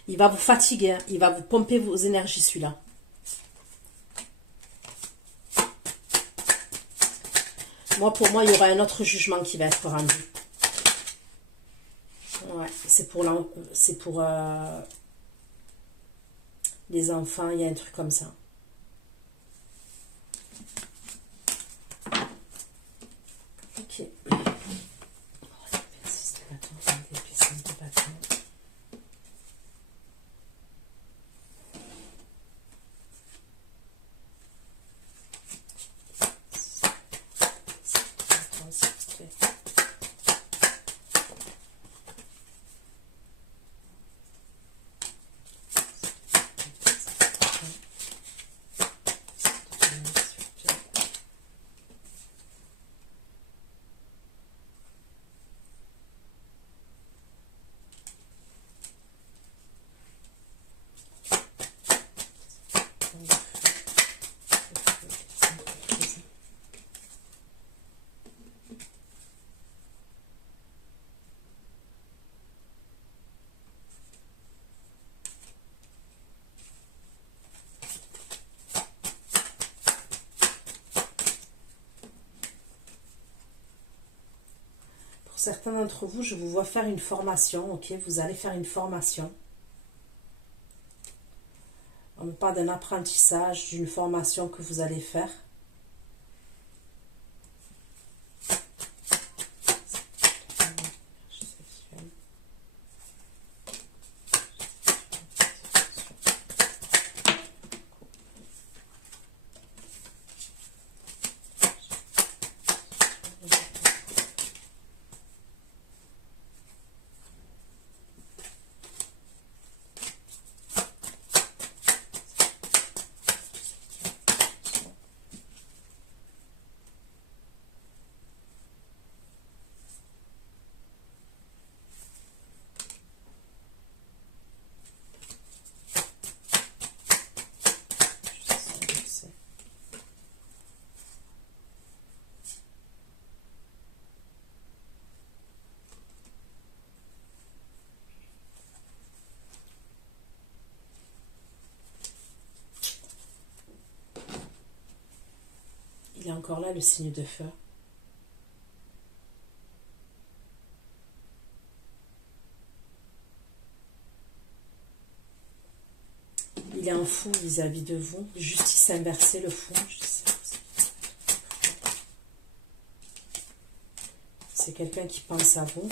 Il va vous fatiguer, hein. Il va vous pomper vos énergies, celui-là. Pour moi, il y aura un autre jugement qui va être rendu. Ouais, c'est pour les enfants, il y a un truc comme ça. certains d'entre vous, je vous vois faire une formation, ok? Vous allez faire une formation. On me parle d'un apprentissage, d'une formation que vous allez faire. Il est encore là, le signe de feu. Il est un fou vis-à-vis de vous. Justice inversée, le fou. C'est quelqu'un qui pense à vous.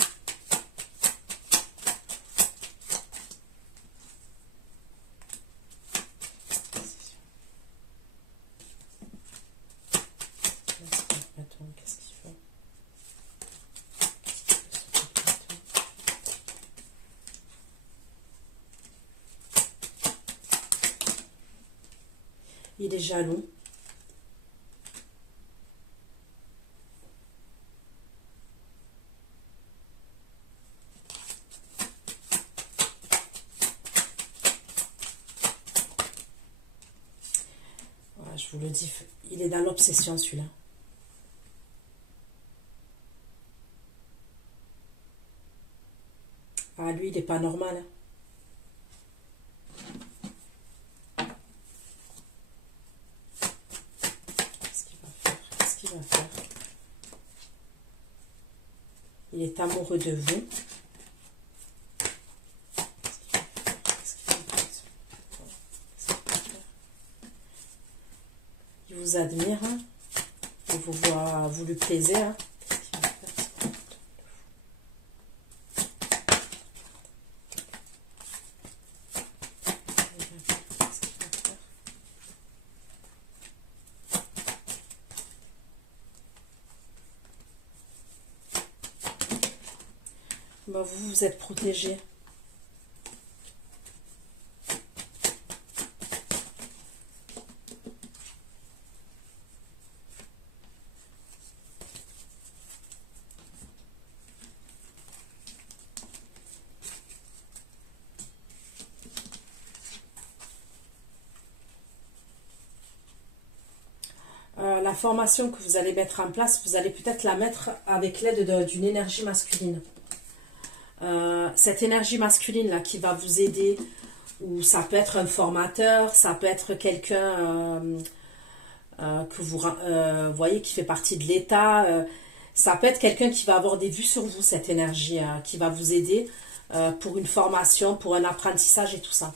Qu'est-ce qu'il fait? Il est jaloux. Voilà, je vous le dis, il est dans l'obsession celui-là. Ah, lui, il n'est pas normal. Qu'est-ce qu'il va faire? Qu'est-ce qu'il va faire? Il est amoureux de vous. Il vous admire. Hein? Il vous voit, vous lui plaisez. Hein? Ben, vous, vous êtes protégé. La formation que vous allez mettre en place, vous allez peut-être la mettre avec l'aide d'une énergie masculine. Cette énergie masculine là qui va vous aider, ou ça peut être un formateur, ça peut être quelqu'un que vous voyez qui fait partie de l'État, ça peut être quelqu'un qui va avoir des vues sur vous, cette énergie qui va vous aider pour une formation, pour un apprentissage et tout ça.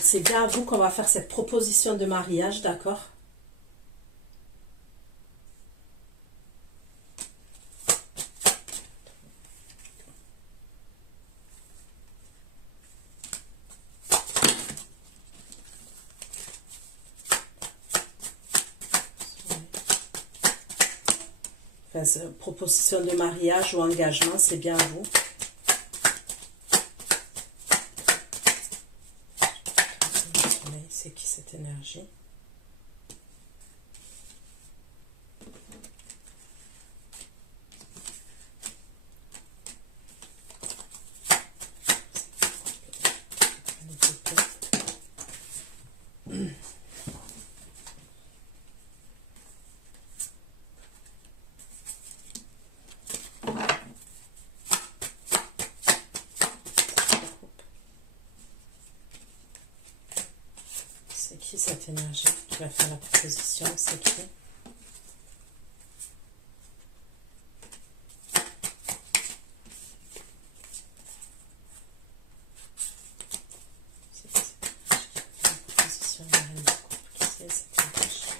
C'est bien à vous qu'on va faire cette proposition de mariage, d'accord? proposition de mariage ou engagement, c'est bien à vous. C'est qui cette énergie? C'est qui cette énergie qui va faire la proposition? C'est qui? C'est qui cette énergie qui va faire la proposition de la reine de coupe? Qui c'est cette énergie?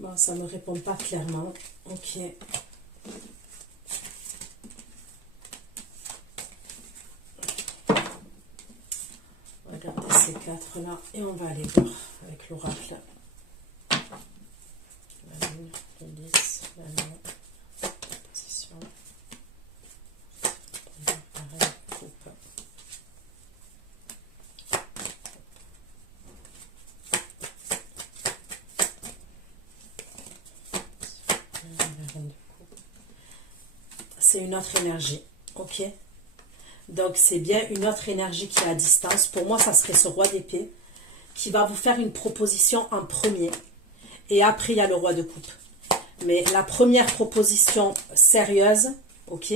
Bon, ça ne me répond pas clairement. Ok. Regardez ces quatre-là et on va aller voir avec l'oracle. La lune, le 10, la main, la position. La reine de coupe. C'est une autre énergie, ok? Donc c'est bien une autre énergie qui est à distance. Pour moi, ça serait ce roi d'épée qui va vous faire une proposition en premier. Et après, il y a le roi de coupe. Mais la première proposition sérieuse, ok?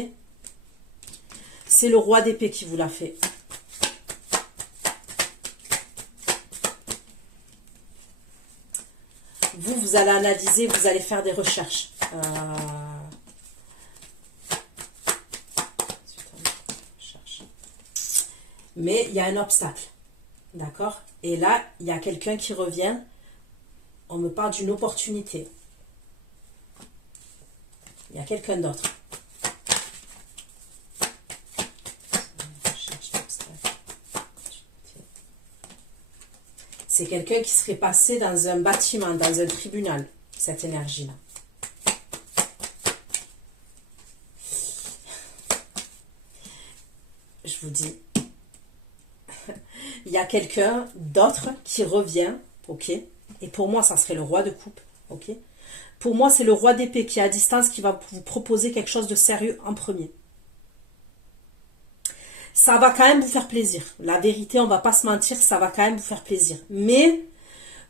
C'est le roi d'épée qui vous l'a fait. Vous allez analyser, vous allez faire des recherches. Mais il y a un obstacle, d'accord? Et là, il y a quelqu'un qui revient. On me parle d'une opportunité. Il y a quelqu'un d'autre. C'est quelqu'un qui serait passé dans un bâtiment, dans un tribunal, cette énergie-là. Je vous dis, il y a quelqu'un d'autre qui revient, ok? Et pour moi, ça serait le roi de coupe, ok? Pour moi, c'est le roi d'épée qui est à distance qui va vous proposer quelque chose de sérieux en premier. Ça va quand même vous faire plaisir. La vérité, on ne va pas se mentir, ça va quand même vous faire plaisir. Mais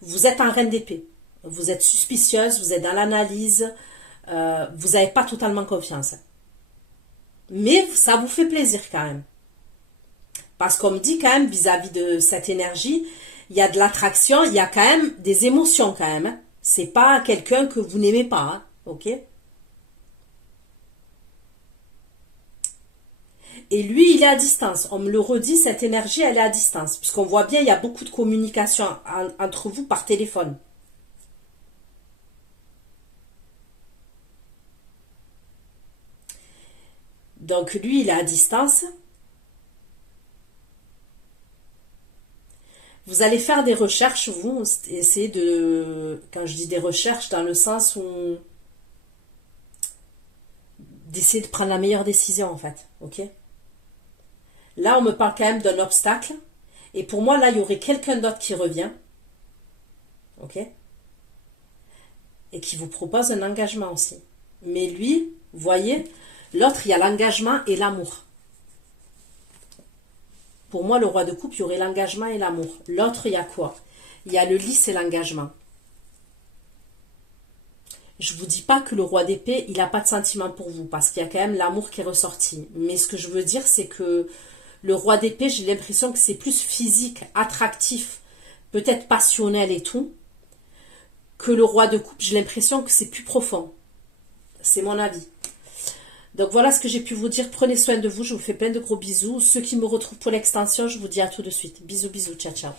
vous êtes en reine d'épée. Vous êtes suspicieuse, vous êtes dans l'analyse, vous n'avez pas totalement confiance. Mais ça vous fait plaisir quand même. Parce qu'on me dit quand même, vis-à-vis de cette énergie, il y a de l'attraction, il y a quand même des émotions quand même. Hein. C'est pas quelqu'un que vous n'aimez pas, hein, ok? Et lui, il est à distance. On me le redit, cette énergie, elle est à distance. Puisqu'on voit bien, il y a beaucoup de communication entre vous par téléphone. Donc lui, il est à distance. Vous allez faire des recherches, vous, essayez de... Quand je dis des recherches, dans le sens où... d'essayer de prendre la meilleure décision, en fait. Ok? Là, on me parle quand même d'un obstacle. Et pour moi, là, il y aurait quelqu'un d'autre qui revient. Ok? Et qui vous propose un engagement aussi. Mais lui, vous voyez, l'autre, il y a l'engagement et l'amour. Pour moi, le roi de coupe, il y aurait l'engagement et l'amour. L'autre, il y a quoi? Il y a le lys et l'engagement. Je vous dis pas que le roi d'épée, il n'a pas de sentiment pour vous, parce qu'il y a quand même l'amour qui est ressorti. Mais ce que je veux dire, c'est que le roi d'épée, j'ai l'impression que c'est plus physique, attractif, peut-être passionnel et tout, que le roi de coupe, j'ai l'impression que c'est plus profond. C'est mon avis. Donc voilà ce que j'ai pu vous dire. Prenez soin de vous, je vous fais plein de gros bisous. Ceux qui me retrouvent pour l'extension, je vous dis à tout de suite. Bisous, bisous, ciao, ciao.